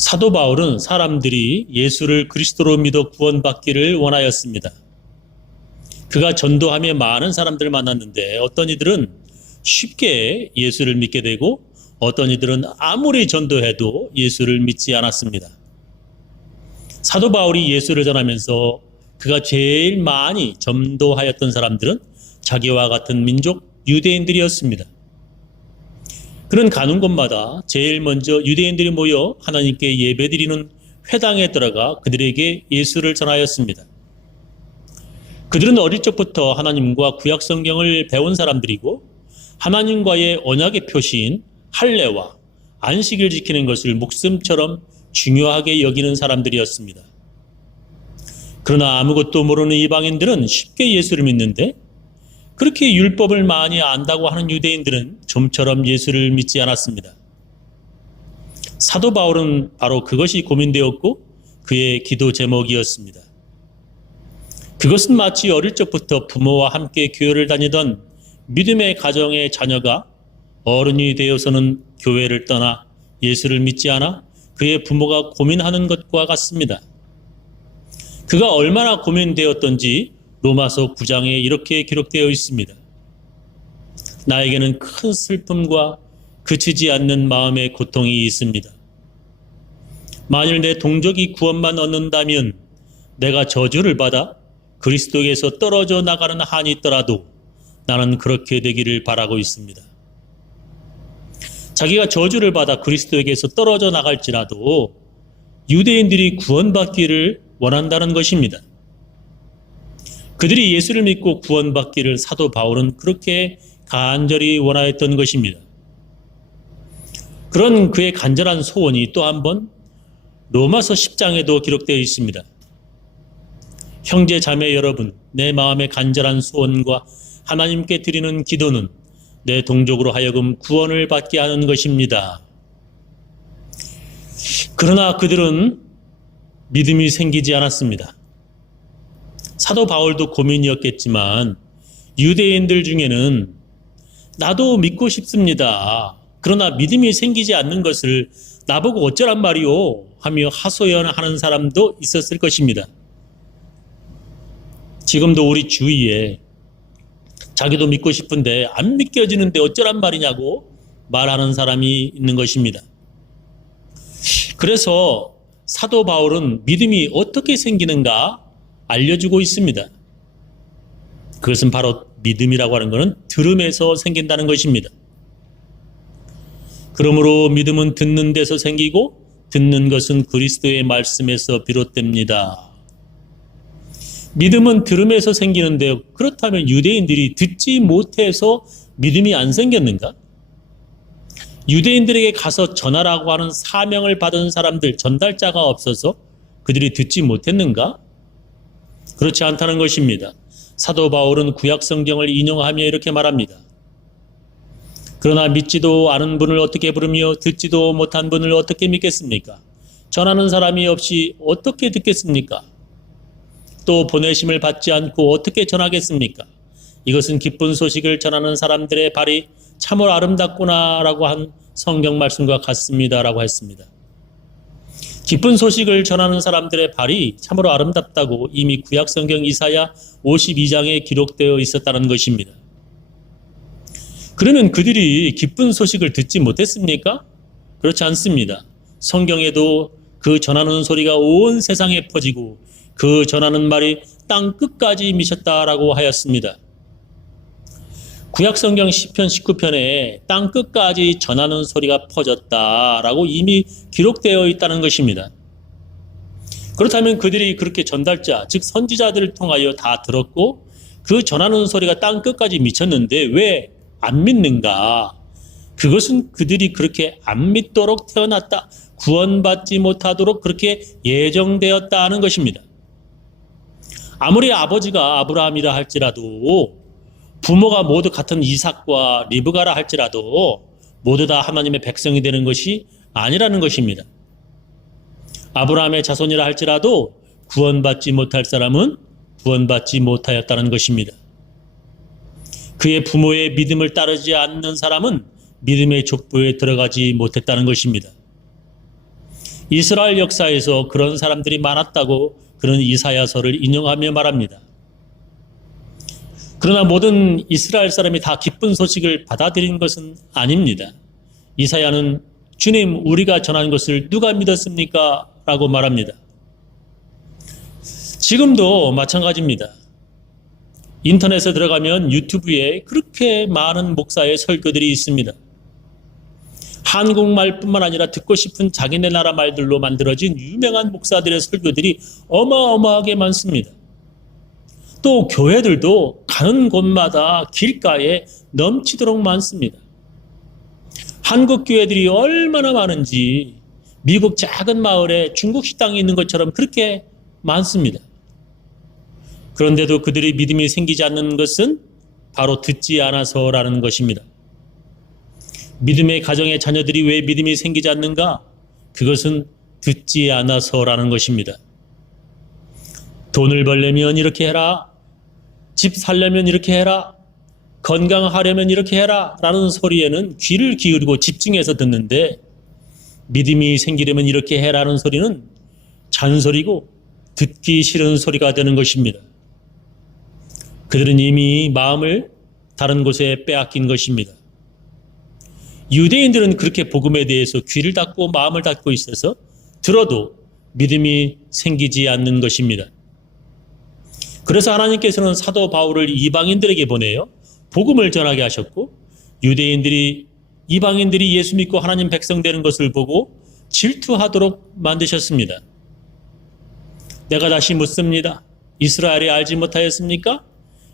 사도 바울은 사람들이 예수를 그리스도로 믿어 구원받기를 원하였습니다. 그가 전도하며 많은 사람들을 만났는데 어떤 이들은 쉽게 예수를 믿게 되고 어떤 이들은 아무리 전도해도 예수를 믿지 않았습니다. 사도 바울이 예수를 전하면서 그가 제일 많이 전도하였던 사람들은 자기와 같은 민족 유대인들이었습니다. 그는 가는 곳마다 제일 먼저 유대인들이 모여 하나님께 예배드리는 회당에 들어가 그들에게 예수를 전하였습니다. 그들은 어릴 적부터 하나님과 구약 성경을 배운 사람들이고 하나님과의 언약의 표시인 할례와 안식을 지키는 것을 목숨처럼 중요하게 여기는 사람들이었습니다. 그러나 아무것도 모르는 이방인들은 쉽게 예수를 믿는데 그렇게 율법을 많이 안다고 하는 유대인들은 좀처럼 예수를 믿지 않았습니다. 사도 바울은 바로 그것이 고민되었고 그의 기도 제목이었습니다. 그것은 마치 어릴 적부터 부모와 함께 교회를 다니던 믿음의 가정의 자녀가 어른이 되어서는 교회를 떠나 예수를 믿지 않아 그의 부모가 고민하는 것과 같습니다. 그가 얼마나 고민되었던지 로마서 9장에 이렇게 기록되어 있습니다. 나에게는 큰 슬픔과 그치지 않는 마음의 고통이 있습니다. 만일 내 동족이 구원만 얻는다면 내가 저주를 받아 그리스도에게서 떨어져 나가는 한이 있더라도 나는 그렇게 되기를 바라고 있습니다. 자기가 저주를 받아 그리스도에게서 떨어져 나갈지라도 유대인들이 구원받기를 원한다는 것입니다. 그들이 예수를 믿고 구원받기를 사도 바울은 그렇게 간절히 원하였던 것입니다. 그런 그의 간절한 소원이 또 한 번 로마서 10장에도 기록되어 있습니다. 형제 자매 여러분, 내 마음의 간절한 소원과 하나님께 드리는 기도는 내 동족으로 하여금 구원을 받게 하는 것입니다. 그러나 그들은 믿음이 생기지 않았습니다. 사도 바울도 고민이었겠지만 유대인들 중에는 나도 믿고 싶습니다. 그러나 믿음이 생기지 않는 것을 나보고 어쩌란 말이오 하며 하소연하는 사람도 있었을 것입니다. 지금도 우리 주위에 자기도 믿고 싶은데 안 믿겨지는데 어쩌란 말이냐고 말하는 사람이 있는 것입니다. 그래서 사도 바울은 믿음이 어떻게 생기는가 알려주고 있습니다. 그것은 바로 믿음이라고 하는 것은 들음에서 생긴다는 것입니다. 그러므로 믿음은 듣는 데서 생기고 듣는 것은 그리스도의 말씀에서 비롯됩니다. 믿음은 들음에서 생기는데요. 그렇다면 유대인들이 듣지 못해서 믿음이 안 생겼는가? 유대인들에게 가서 전하라고 하는 사명을 받은 사람들, 전달자가 없어서 그들이 듣지 못했는가? 그렇지 않다는 것입니다. 사도 바울은 구약 성경을 인용하며 이렇게 말합니다. 그러나 믿지도 않은 분을 어떻게 부르며 듣지도 못한 분을 어떻게 믿겠습니까? 전하는 사람이 없이 어떻게 듣겠습니까? 또 보내심을 받지 않고 어떻게 전하겠습니까? 이것은 기쁜 소식을 전하는 사람들의 발이 참으로 아름답구나라고 한 성경 말씀과 같습니다라고 했습니다. 기쁜 소식을 전하는 사람들의 발이 참으로 아름답다고 이미 구약 성경 이사야 52장에 기록되어 있었다는 것입니다. 그러면 그들이 기쁜 소식을 듣지 못했습니까? 그렇지 않습니다. 성경에도 그 전하는 소리가 온 세상에 퍼지고 그 전하는 말이 땅 끝까지 미쳤다라고 하였습니다. 구약 성경 시편 19편에 땅 끝까지 전하는 소리가 퍼졌다라고 이미 기록되어 있다는 것입니다. 그렇다면 그들이 그렇게 전달자, 즉 선지자들을 통하여 다 들었고 그 전하는 소리가 땅 끝까지 미쳤는데 왜 안 믿는가? 그것은 그들이 그렇게 안 믿도록 태어났다, 구원받지 못하도록 그렇게 예정되었다는 것입니다. 아무리 아버지가 아브라함이라 할지라도 부모가 모두 같은 이삭과 리브가라 할지라도 모두 다 하나님의 백성이 되는 것이 아니라는 것입니다. 아브라함의 자손이라 할지라도 구원받지 못할 사람은 구원받지 못하였다는 것입니다. 그의 부모의 믿음을 따르지 않는 사람은 믿음의 족보에 들어가지 못했다는 것입니다. 이스라엘 역사에서 그런 사람들이 많았다고 그런 이사야서를 인용하며 말합니다. 그러나 모든 이스라엘 사람이 다 기쁜 소식을 받아들인 것은 아닙니다. 이사야는 주님, 우리가 전한 것을 누가 믿었습니까? 라고 말합니다. 지금도 마찬가지입니다. 인터넷에 들어가면 유튜브에 그렇게 많은 목사의 설교들이 있습니다. 한국말뿐만 아니라 듣고 싶은 자기네 나라 말들로 만들어진 유명한 목사들의 설교들이 어마어마하게 많습니다. 또 교회들도 가는 곳마다 길가에 넘치도록 많습니다. 한국 교회들이 얼마나 많은지 미국 작은 마을에 중국 식당이 있는 것처럼 그렇게 많습니다. 그런데도 그들의 믿음이 생기지 않는 것은 바로 듣지 않아서라는 것입니다. 믿음의 가정의 자녀들이 왜 믿음이 생기지 않는가? 그것은 듣지 않아서라는 것입니다. 돈을 벌려면 이렇게 해라. 집 살려면 이렇게 해라. 건강하려면 이렇게 해라. 라는 소리에는 귀를 기울이고 집중해서 듣는데 믿음이 생기려면 이렇게 해라는 소리는 잔소리고 듣기 싫은 소리가 되는 것입니다. 그들은 이미 마음을 다른 곳에 빼앗긴 것입니다. 유대인들은 그렇게 복음에 대해서 귀를 닫고 마음을 닫고 있어서 들어도 믿음이 생기지 않는 것입니다. 그래서 하나님께서는 사도 바울을 이방인들에게 보내요. 복음을 전하게 하셨고 이방인들이 예수 믿고 하나님 백성 되는 것을 보고 질투하도록 만드셨습니다. 내가 다시 묻습니다. 이스라엘이 알지 못하였습니까?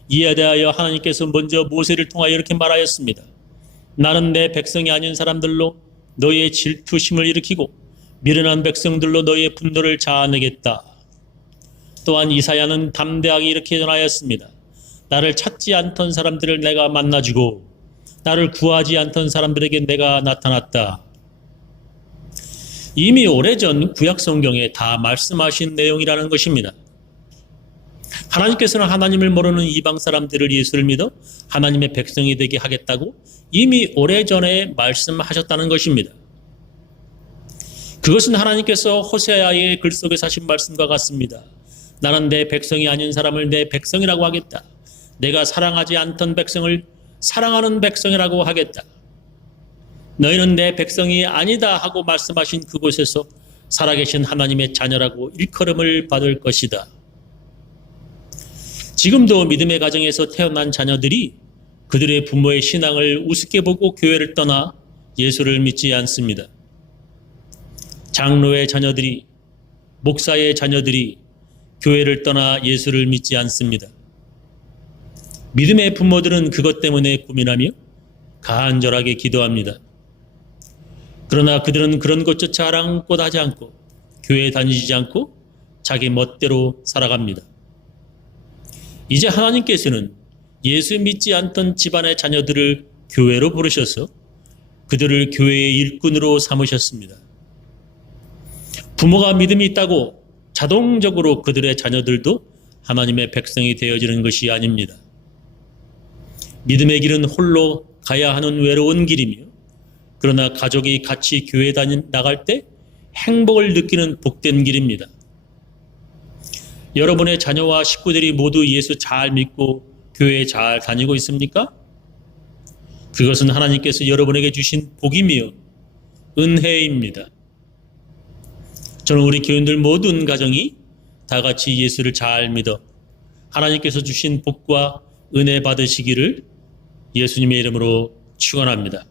이에 대하여 하나님께서 먼저 모세를 통하여 이렇게 말하였습니다. 나는 내 백성이 아닌 사람들로 너희의 질투심을 일으키고 미련한 백성들로 너희의 분노를 자아내겠다. 또한 이사야는 담대하게 이렇게 전하였습니다. 나를 찾지 않던 사람들을 내가 만나주고 나를 구하지 않던 사람들에게 내가 나타났다. 이미 오래전 구약 성경에 다 말씀하신 내용이라는 것입니다. 하나님께서는 하나님을 모르는 이방 사람들을 예수를 믿어 하나님의 백성이 되게 하겠다고 이미 오래전에 말씀하셨다는 것입니다. 그것은 하나님께서 호세아의 글 속에 하신 말씀과 같습니다. 나는 내 백성이 아닌 사람을 내 백성이라고 하겠다. 내가 사랑하지 않던 백성을 사랑하는 백성이라고 하겠다. 너희는 내 백성이 아니다 하고 말씀하신 그곳에서 살아계신 하나님의 자녀라고 일컬음을 받을 것이다. 지금도 믿음의 가정에서 태어난 자녀들이 그들의 부모의 신앙을 우습게 보고 교회를 떠나 예수를 믿지 않습니다. 장로의 자녀들이, 목사의 자녀들이 교회를 떠나 예수를 믿지 않습니다. 믿음의 부모들은 그것 때문에 고민하며 간절하게 기도합니다. 그러나 그들은 그런 것조차 아랑곳 하지 않고 교회에 다니지 않고 자기 멋대로 살아갑니다. 이제 하나님께서는 예수 믿지 않던 집안의 자녀들을 교회로 부르셔서 그들을 교회의 일꾼으로 삼으셨습니다. 부모가 믿음이 있다고 자동적으로 그들의 자녀들도 하나님의 백성이 되어지는 것이 아닙니다. 믿음의 길은 홀로 가야 하는 외로운 길이며 그러나 가족이 같이 교회 나갈 때 행복을 느끼는 복된 길입니다. 여러분의 자녀와 식구들이 모두 예수 잘 믿고 교회에 잘 다니고 있습니까? 그것은 하나님께서 여러분에게 주신 복이며 은혜입니다. 저는 우리 교인들 모든 가정이 다 같이 예수를 잘 믿어 하나님께서 주신 복과 은혜 받으시기를 예수님의 이름으로 축원합니다.